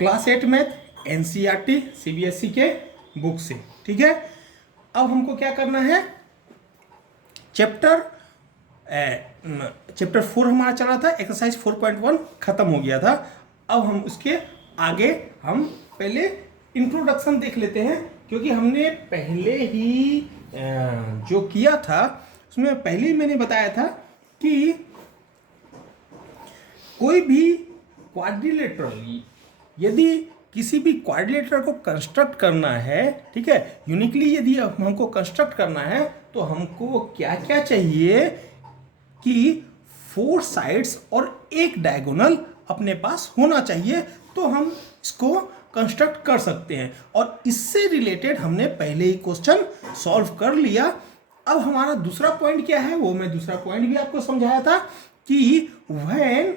Class 8 math NCERT CBSE के book से। ठीक है, अब हमको क्या करना है, चैप्टर 4 हमारा चल रहा था, एक्सरसाइज 4.1 खत्म हो गया था। अब हम उसके आगे हम पहले इंट्रोडक्शन देख लेते हैं, क्योंकि हमने पहले ही जो किया था उसमें पहले ही मैंने बताया था कि कोई भी क्वाड्रिलेटरल, यदि किसी भी क्वाड्रिलेटरल को कंस्ट्रक्ट करना है, ठीक है, यूनिकली यदि हमको कंस्ट्रक्ट करना है तो हमको क्या क्या चाहिए कि 4 साइड्स और एक डायगोनल अपने पास होना चाहिए, तो हम इसको कंस्ट्रक्ट कर सकते हैं। और इससे रिलेटेड हमने पहले ही क्वेश्चन सॉल्व कर लिया। अब हमारा दूसरा पॉइंट क्या है, वो मैं दूसरा पॉइंट भी आपको समझाया था कि व्हेन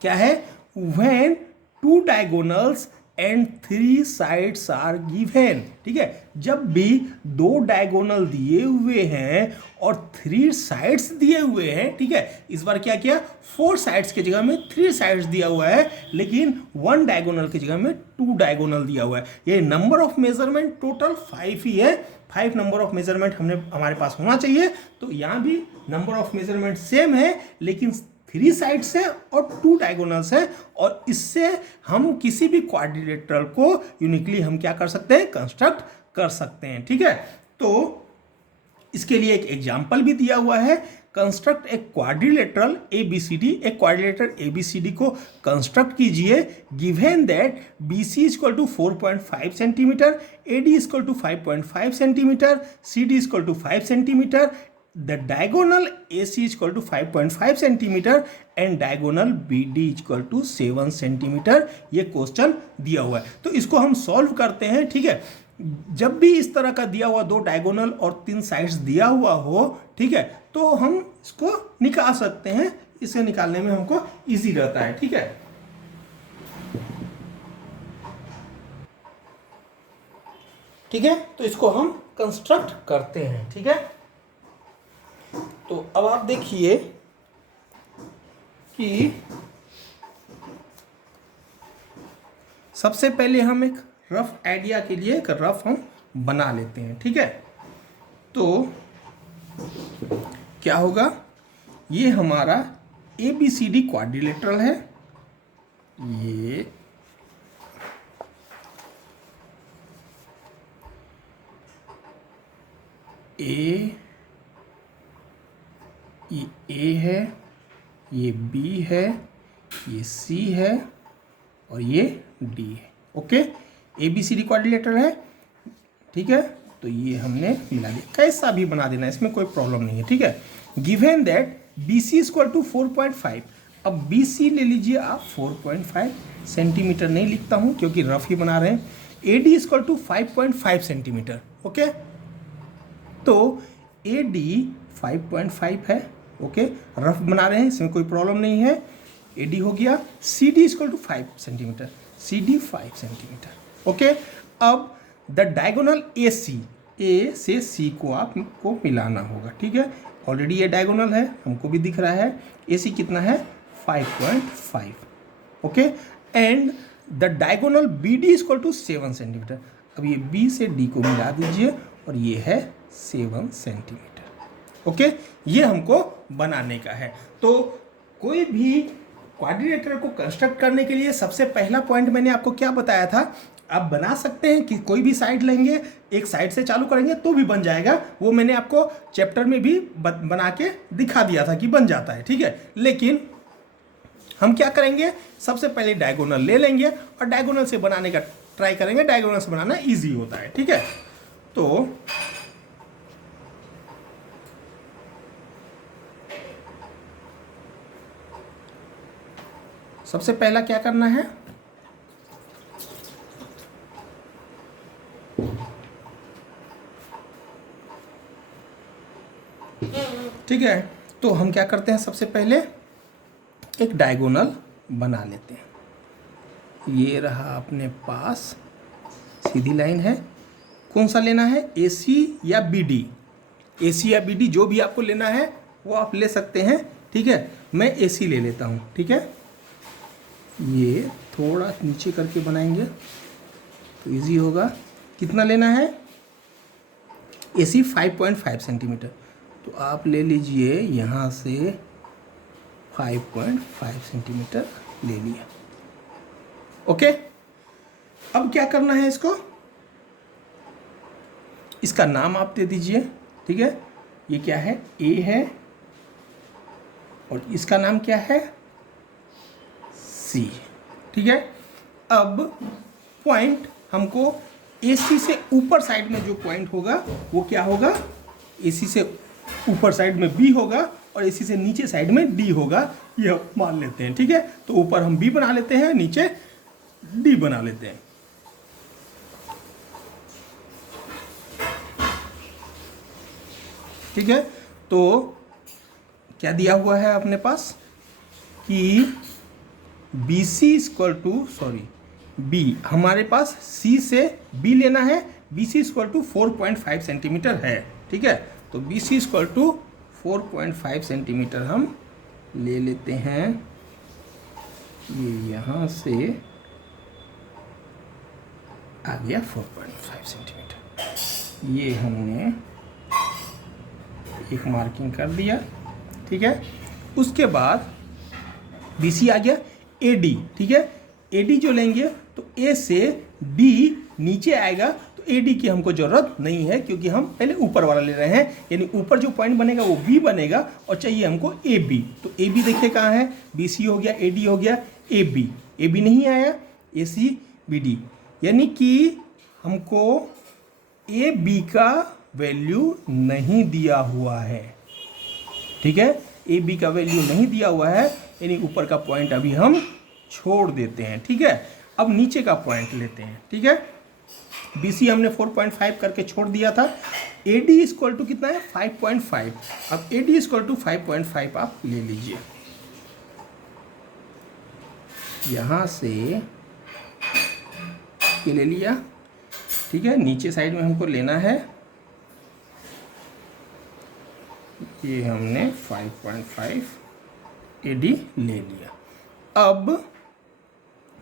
क्या है, when 2 diagonals and 3 sides are given. ठीक है, जब भी 2 डायगोनल दिए हुए हैं और 3 साइड्स दिए हुए हैं, ठीक है, इस बार क्या किया, 4 साइड्स की जगह में 3 साइड्स दिया हुआ है, लेकिन 1 डायगोनल की जगह में 2 डायगोनल दिया हुआ है। ये नंबर ऑफ मेजरमेंट टोटल 5 ही है, 5 नंबर ऑफ मेजरमेंट हमारे पास होना चाहिए। तो यहाँ भी नंबर ऑफ मेजरमेंट सेम है, लेकिन 3 साइड्स है और 2 डायगोनल्स है, और इससे हम किसी भी क्वाड्रिलेटरल को यूनिकली हम क्या कर सकते हैं, कंस्ट्रक्ट कर सकते हैं। ठीक है, तो इसके लिए एक एग्जांपल भी दिया हुआ है, कंस्ट्रक्ट ए क्वाड्रिलेटरल ABCD। एक क्वाड्रिलेटरल ABCD को कंस्ट्रक्ट कीजिए given that BC equal to 4.5 centimetre, AD equal to 5.5 centimetre, CD equal to 5 centimetre, the diagonal AC is equal to 5.5 centimetre and diagonal BD equal to 7 centimetre. ये question दिया हुआ है, तो इसको हम solve करते हैं। ठीक है, जब भी इस तरह का दिया हुआ 2 डायगोनल और 3 साइड्स दिया हुआ हो, ठीक है, तो हम इसको निकाल सकते हैं। इसे निकालने में हमको इजी रहता है। ठीक है, ठीक है, तो इसको हम कंस्ट्रक्ट करते हैं। ठीक है, तो अब आप देखिए कि सबसे पहले हम एक रफ आइडिया के लिए एक रफ हम बना लेते हैं। ठीक है, तो क्या होगा, ये हमारा ABCD क्वाड्रिलेटरल है, ये A है, ये B है, ये C है और ये D है। ओके, ABCD क्वाड्रिलेटरल है। ठीक है, तो ये हमने मिला दिया, कैसा भी बना देना, इसमें कोई प्रॉब्लम नहीं है। ठीक है, given that BC equal to 4.5। अब BC ले लीजिए आप, 4.5 सेंटीमीटर नहीं लिखता हूँ क्योंकि रफ ही बना रहे हैं। AD equal to 5.5 centimetre. Okay, तो AD 5.5 है। ओके, रफ बना रहे हैं, इसमें कोई प्रॉब्लम नहीं है। AD हो गया। CD equal to 5 centimetre, CD 5 centimetre. Okay, अब द डायगोनल AC, A से C को आपको मिलाना होगा। ठीक है, ऑलरेडी ये डायगोनल है, हमको भी दिख रहा है। AC कितना है, 5.5। Okay, and the diagonal BD equal to 7 centimetre. अब ये B से D को मिला दीजिए और ये है 7 सेंटीमीटर। ओके, ये हमको बनाने का है। तो कोई भी क्वाड्रिलेटरल को कंस्ट्रक्ट करने के लिए सबसे पहला पॉइंट मैंने आपको क्या बताया था, आप बना सकते हैं कि कोई भी साइड लेंगे, एक साइड से चालू करेंगे तो भी बन जाएगा। वो मैंने आपको चैप्टर में भी बना के दिखा दिया था कि बन जाता है। ठीक है, लेकिन हम क्या करेंगे, सबसे पहले डायगोनल ले लेंगे और डायगोनल से बनाने का ट्राई करेंगे। डायगोनल से बनाना ईजी होता है। ठीक है, तो सबसे पहला क्या करना है, ठीक है, तो हम क्या करते हैं, सबसे पहले एक डायगोनल बना लेते हैं। ये रहा अपने पास, सीधी लाइन है। कौन सा लेना है, AC या BD? AC या BD जो भी आपको लेना है वो आप ले सकते हैं। ठीक है, मैं AC ले लेता हूँ। ठीक है, ये थोड़ा नीचे करके बनाएंगे तो इजी होगा। कितना लेना है? AC 5.5 centimetre. तो आप ले लीजिए यहाँ से 5.5 सेंटीमीटर ले लिया। ओके, अब क्या करना है इसको? इसका नाम आप दे दीजिए, ठीक है। ये क्या है? A है और इसका नाम क्या है? C, ठीक है। अब पॉइंट हमको AC से ऊपर साइड में जो पॉइंट होगा वो क्या होगा? AC से ऊपर साइड में B होगा और AC से नीचे साइड में D होगा, यह मान लेते हैं, ठीक है। तो ऊपर हम B बना लेते हैं, नीचे D बना लेते हैं। ठीक है, तो क्या दिया हुआ है अपने पास कि BC इक्वल टू B, हमारे पास C से B लेना है। BC इक्वल टू 4.5 सेंटीमीटर है, ठीक है। तो BC इक्वल टू 4.5 सेंटीमीटर हम ले लेते हैं। ये यहाँ से आ गया 4.5 सेंटीमीटर। ये हमने एक मार्किंग कर दिया, ठीक है। उसके बाद BC आ गया AD, ठीक है। AD जो लेंगे तो A से D नीचे आएगा, तो AD की हमको ज़रूरत नहीं है क्योंकि हम पहले ऊपर वाला ले रहे हैं, यानी ऊपर जो पॉइंट बनेगा वो B बनेगा और चाहिए हमको AB। तो AB देखिए कहाँ है? BC हो गया, AD हो गया, AB नहीं आया, AC BD, यानी कि हमको AB का वैल्यू नहीं दिया हुआ है, ठीक है। AB का वैल्यू नहीं दिया हुआ है, यानी ऊपर का पॉइंट अभी हम छोड़ देते हैं, ठीक है। अब नीचे का पॉइंट लेते हैं, ठीक है। BC हमने 4.5 करके छोड़ दिया था। AD इक्वल टू कितना है? 5.5। अब AD इक्वल टू 5.5 आप ले लीजिए। यहाँ से ये ले लिया, ठीक है। नीचे साइड में हमको लेना है, ये हमने 5.5 AD ले लिया। अब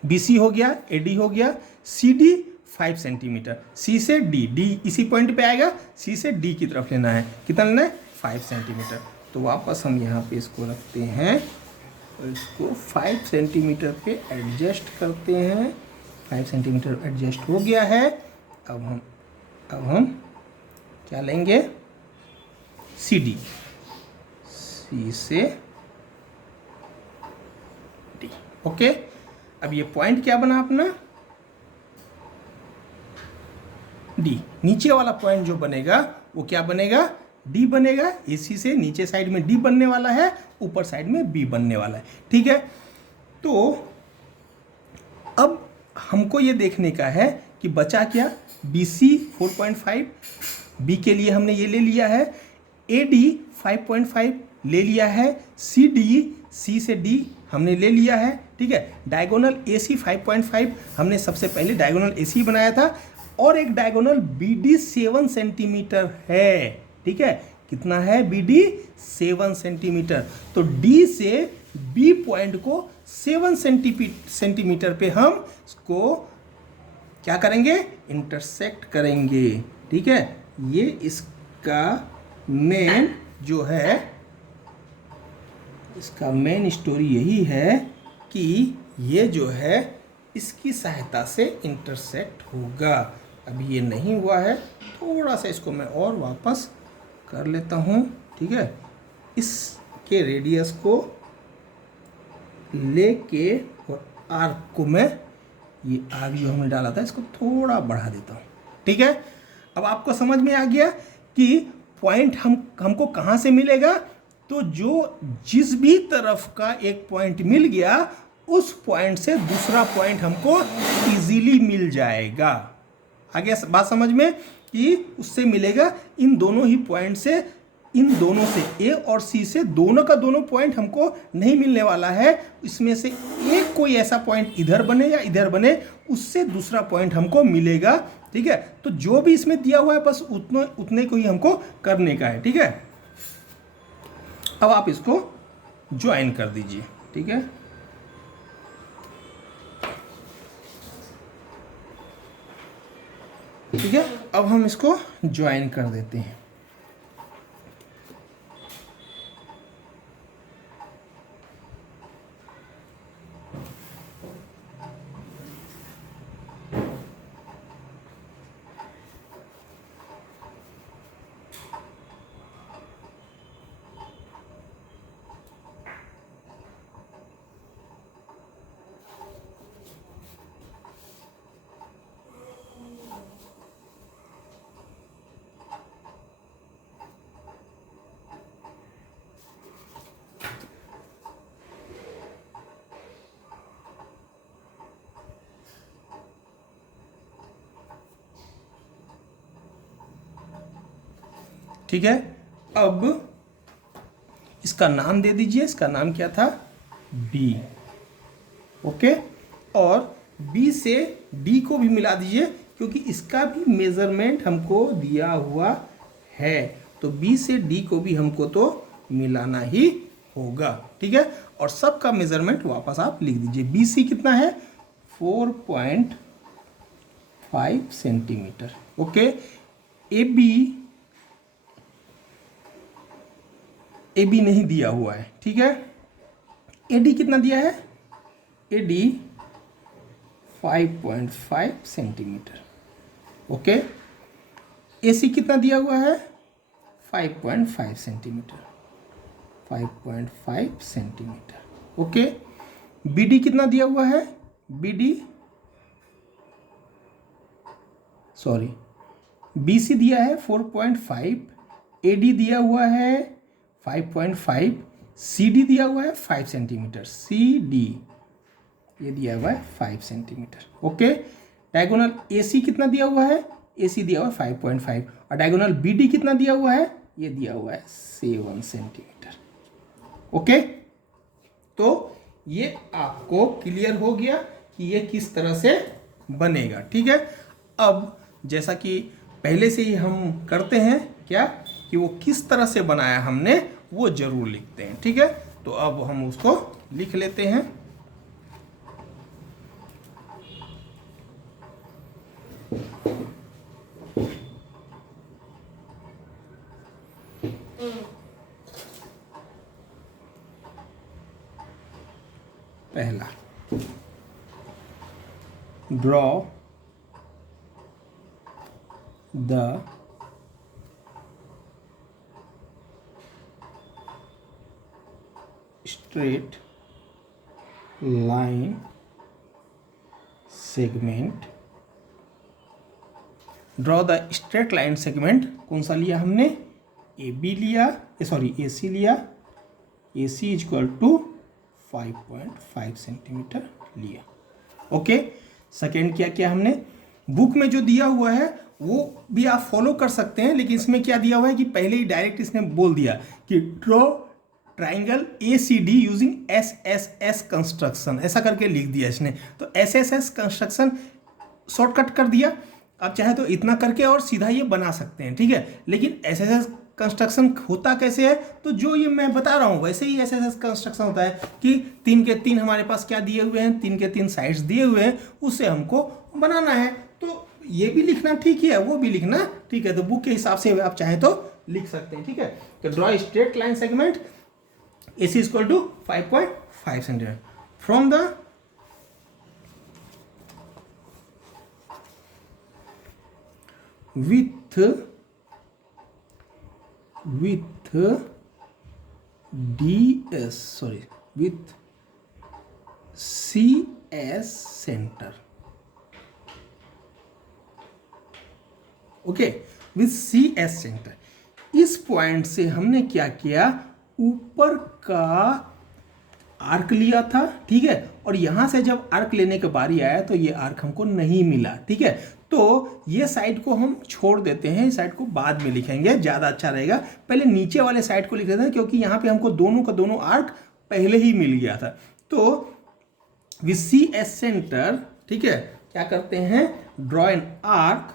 BC हो गया, AD हो गया, CD 5 सेंटीमीटर, C से D इसी पॉइंट पे आएगा, C से D की तरफ लेना है। कितना लेना है? 5 सेंटीमीटर। तो वापस हम यहाँ पे इसको रखते हैं और इसको 5 सेंटीमीटर पे एडजस्ट करते हैं। 5 सेंटीमीटर एडजस्ट हो गया है। अब हम क्या लेंगे? CD, C से D, ओके। अब ये पॉइंट क्या बना अपना? D। नीचे वाला पॉइंट जो बनेगा वो क्या बनेगा? D बनेगा। AC से नीचे साइड में D बनने वाला है, ऊपर साइड में B बनने वाला है, ठीक है। तो अब हमको ये देखने का है कि बचा क्या? BC 4.5, B के लिए हमने ये ले लिया है। AD 5.5 ले लिया है। CD, C से D हमने ले लिया है, ठीक है। डायगोनल AC 5.5 हमने सबसे पहले डायगोनल AC बनाया था, और एक डायगोनल BD 7 सेंटीमीटर है, ठीक है। कितना है? BD 7 centimetre. तो D से B पॉइंट को 7 सेंटीमीटर पे हम इसको क्या करेंगे? इंटरसेक्ट करेंगे, ठीक है। ये इसका मेन जो है, इसका मेन स्टोरी यही है कि ये जो है इसकी सहायता से इंटरसेक्ट होगा। अभी ये नहीं हुआ है, थोड़ा सा इसको मैं और वापस कर लेता हूँ, ठीक है। इसके रेडियस को लेके और आर्क को मैं, ये आर्क जो हमने डाला था इसको थोड़ा बढ़ा देता हूँ, ठीक है। अब आपको समझ में आ गया कि पॉइंट हमको कहाँ से मिलेगा। तो जो जिस भी तरफ का एक पॉइंट मिल गया, उस पॉइंट से दूसरा पॉइंट हमको इजीली मिल जाएगा। आ गया बात समझ में कि उससे मिलेगा इन दोनों ही पॉइंट से, इन दोनों से A और C से दोनों का दोनों पॉइंट हमको नहीं मिलने वाला है। इसमें से एक कोई ऐसा पॉइंट इधर बने या इधर बने, उससे दूसरा पॉइंट हमको मिलेगा, ठीक है। तो जो भी इसमें दिया हुआ है बस उतने को ही हमको करने का है, ठीक है। अब आप इसको ज्वाइन कर दीजिए, ठीक है। ठीक है, अब हम इसको ज्वाइन कर देते हैं। ठीक है, अब इसका नाम दे दीजिए, इसका नाम क्या था, बी। ओके, और बी से डी को भी मिला दीजिए क्योंकि इसका भी मेजरमेंट हमको दिया हुआ है, तो बी से डी को भी हमको तो मिलाना ही होगा। ठीक है, और सबका मेजरमेंट वापस आप लिख दीजिए। बी सी कितना है, 4.5 सेंटीमीटर। ओके, ए बी नहीं दिया हुआ है। ठीक है, ए डी कितना दिया है, A D 5.5 centimetre. Okay, A C कितना दिया हुआ है, 5.5 centimetre, 5.5 centimetre. Okay, B D कितना दिया हुआ है, B D sorry B C दिया है 4.5, ए डी दिया हुआ है 5.5, सी डी दिया हुआ है 5 सेंटीमीटर, सी डी ये दिया हुआ है 5 centimetre. Okay, diagonal A C कितना दिया हुआ है, ए सी दिया हुआ है 5.5, और डायगोनल बी डी कितना दिया हुआ है, ये दिया हुआ है 7 सेंटीमीटर। ओके, तो ये आपको क्लियर हो गया कि ये किस तरह से बनेगा। ठीक है, अब जैसा कि पहले से ही हम करते हैं क्या, कि वो किस तरह से बनाया हमने वो जरूर लिखते हैं। ठीक है, तो अब हम उसको लिख लेते हैं। पहला, draw the straight line segment। Draw the straight line segment कौन सा लिया हमने, ए बी लिया, सॉरी ए सी लिया, ए सी इज इक्वल टू 5.5 सेंटीमीटर लिया। ओके, सेकेंड क्या किया हमने, बुक में जो दिया हुआ है वो भी आप फॉलो कर सकते हैं, लेकिन इसमें क्या दिया हुआ है कि पहले ही डायरेक्ट इसने बोल दिया कि draw triangle A C D using S S S construction, ऐसा करके लिख दिया इसने। तो S S S construction shortcut कर दिया। आप चाहे तो इतना करके और सीधा ये बना सकते हैं। ठीक है, लेकिन एस एस एस कंस्ट्रक्शन होता कैसे है, तो जो ये मैं बता रहा हूँ वैसे ही एस एस एस कंस्ट्रक्शन होता है कि 3 के 3 हमारे पास क्या दिए हुए हैं, 3 के 3 साइड्स दिए हुए हैं, उससे हमको बनाना है। तो ये भी लिखना ठीक ही है, वो भी लिखना ठीक है, तो बुक के हिसाब से आप चाहें तो लिख सकते हैं। ठीक है, तो draw straight line segment AC is equal to 5.5 centimeter from the with DS sorry with CS center। Okay, with CS centre. इस पॉइंट से हमने क्या किया, ऊपर का आर्क लिया था। ठीक है, और यहां से जब आर्क लेने के बारी आया तो ये आर्क हमको नहीं मिला। ठीक है, तो ये साइड को हम छोड़ देते हैं, इस साइड को बाद में लिखेंगे, ज़्यादा अच्छा रहेगा। पहले नीचे वाले साइड को लिख देते हैं क्योंकि यहाँ पे हमको दोनों का दोनों आर्क पहले ही मिल गया था। तो विथ CS सेंटर, ठीक है, क्या करते हैं, draw an arc,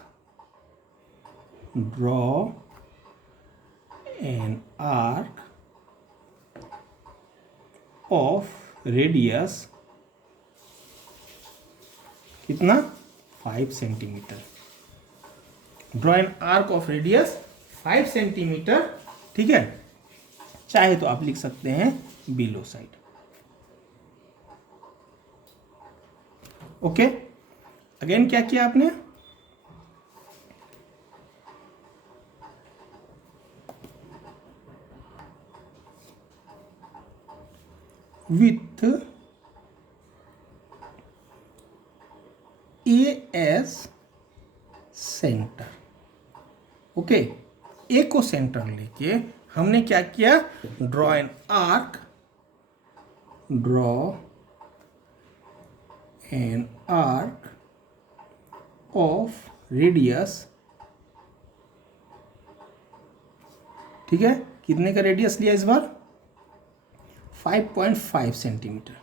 draw an arc of radius कितना, 5 centimetre. Draw an arc of radius 5 centimetre, ठीक है, चाहे तो आप लिख सकते हैं बिलो साइड। ओके, अगेन क्या किया आपने, with A as centre. Okay, A को सेंटर लेके हमने क्या किया, draw an arc, draw an arc of radius, ठीक है, कितने का रेडियस लिया इस बार, 5.5 सेंटीमीटर,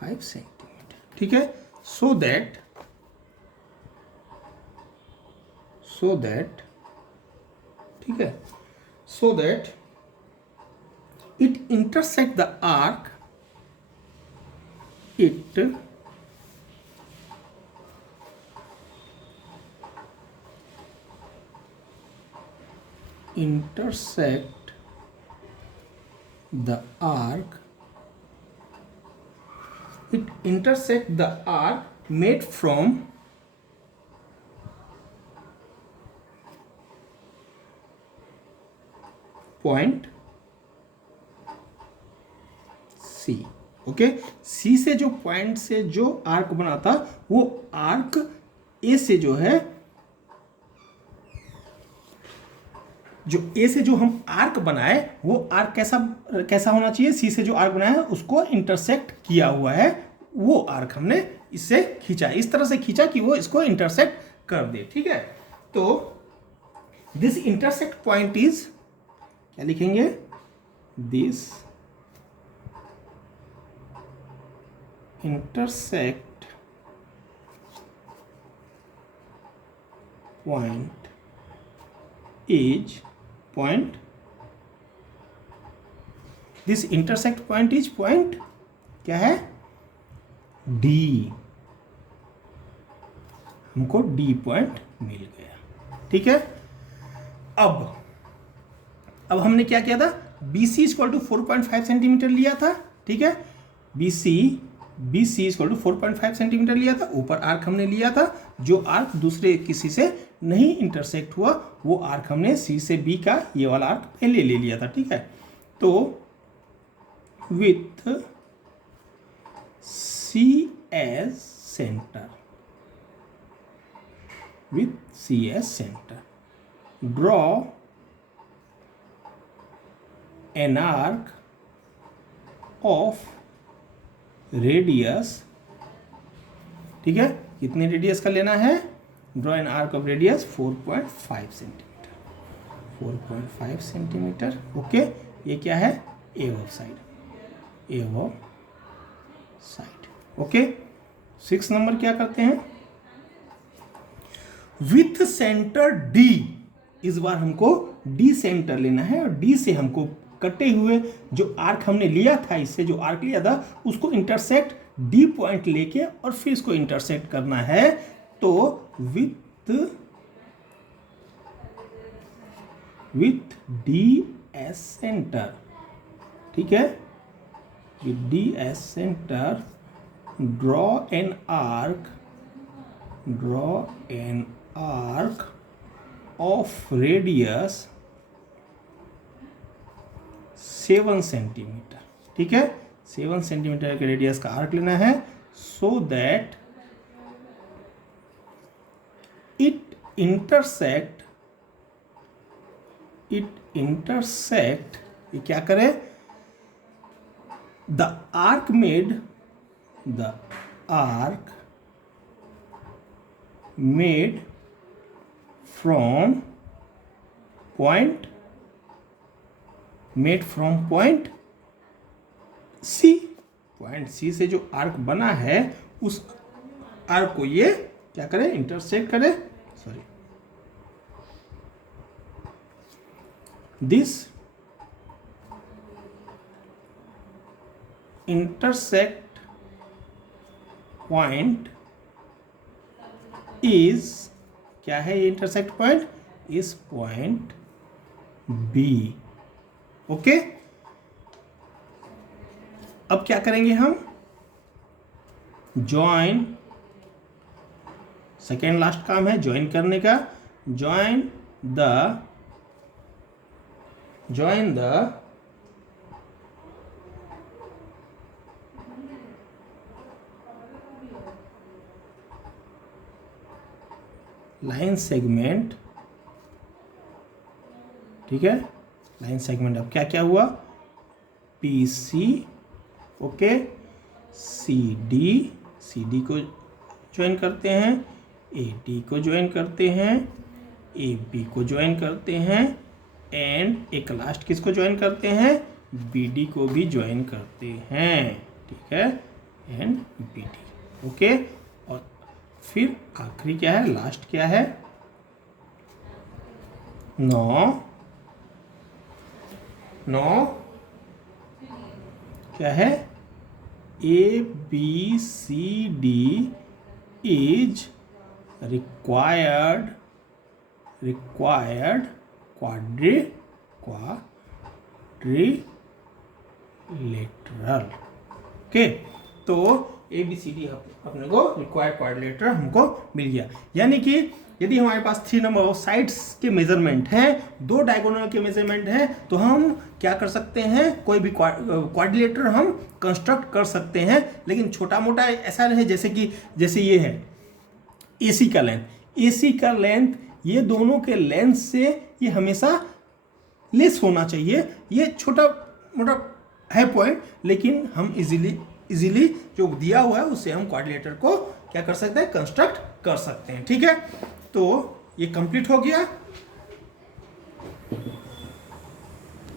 5 सेंटीमीटर, ठीक है, सो दैट ठीक है, so that it intersect the arc, it intersect the arc, it intersect the arc made from point C। Okay, C से जो पॉइंट से जो आर्क बना था वो आर्क ए से जो है, जो ए से जो हम आर्क बनाए वो आर्क कैसा कैसा होना चाहिए, सी से जो आर्क बनाया है उसको इंटरसेक्ट किया हुआ है, वो आर्क हमने इससे खींचा, इस तरह से खींचा कि वो इसको इंटरसेक्ट कर दे, ठीक है। तो दिस इंटरसेक्ट पॉइंट इज, क्या लिखेंगे, this intersect point is point, this intersect point is point क्या है, डी, हमको डी पॉइंट मिल गया, ठीक है। अब हमने क्या किया था, BC इक्वल टू 4.5 सेंटीमीटर लिया था, ठीक है, BC इक्वल टू 4.5 सेंटीमीटर लिया था, ऊपर आर्क हमने लिया था, जो आर्क दूसरे किसी से नहीं इंटरसेक्ट हुआ वो आर्क हमने C से B का ये वाला आर्क पहले ले लिया था, ठीक है। तो with C as centre, with C as center, draw an arc of radius, ठीक है, कितने रेडियस का लेना है, draw an arc of radius 4.5 centimetre, 4.5 centimetre. Okay, ये क्या है, A of side, A of side. Okay, 6 number क्या करते हैं, विथ सेंटर डी, इस बार हमको डी सेंटर लेना है और डी से हमको कटे हुए जो आर्क हमने लिया था, इससे जो आर्क लिया था उसको इंटरसेक्ट डी पॉइंट लेके और फिर इसको इंटरसेक्ट करना है। तो विथ डी एस सेंटर, ठीक है, with D S centre draw an arc, draw an arc of radius 7 centimetre, ठीक है, 7 सेंटीमीटर के रेडियस का आर्क लेना है, सो दैट इट इंटरसेक्ट, ये क्या करे, the arc made from point C, point C से जो आर्क बना है उस आर्क को ये क्या करे, इंटरसेक्ट करे, sorry, this intersect point is क्या है ये इंटरसेक्ट पॉइंट? इस पॉइंट बी। ओके, अब क्या करेंगे हम? ज्वाइन, सेकेंड लास्ट काम है ज्वाइन करने का। Join the line segment. ठीक है, लाइन सेगमेंट। अब क्या क्या हुआ? P C, okay, C D को ज्वाइन करते हैं, ए डी को ज्वाइन करते हैं, ए बी को ज्वाइन करते हैं, एंड एक लास्ट किसको ज्वाइन करते हैं? बी डी को भी ज्वाइन करते हैं। ठीक है, एंड बी डी। ओके, और फिर आखिरी क्या है? लास्ट क्या है? नो क्या है? A B C D is required quadrilateral। Okay, तो ए बी सी डी अपने को रिक्वायर्ड क्वाड्रिलेटरल हमको मिल गया। यानी कि यदि हमारे पास 3 नंबर ऑफ साइड्स के मेजरमेंट हैं, 2 डायगोनल के मेजरमेंट हैं, तो हम क्या कर सकते हैं? कोई भी क्वाड्रिलेटर हम कंस्ट्रक्ट कर सकते हैं। लेकिन छोटा मोटा ऐसा नहीं, जैसे ये है AC का लेंथ, ये दोनों के लेंथ से ये हमेशा लेस होना चाहिए। ये छोटा मोटा है पॉइंट, लेकिन हम इजीली जो दिया हुआ है उससे हम क्वाड्रिलेटर को क्या कर सकते हैं? कंस्ट्रक्ट कर सकते हैं। ठीक है, तो ये कंप्लीट हो गया।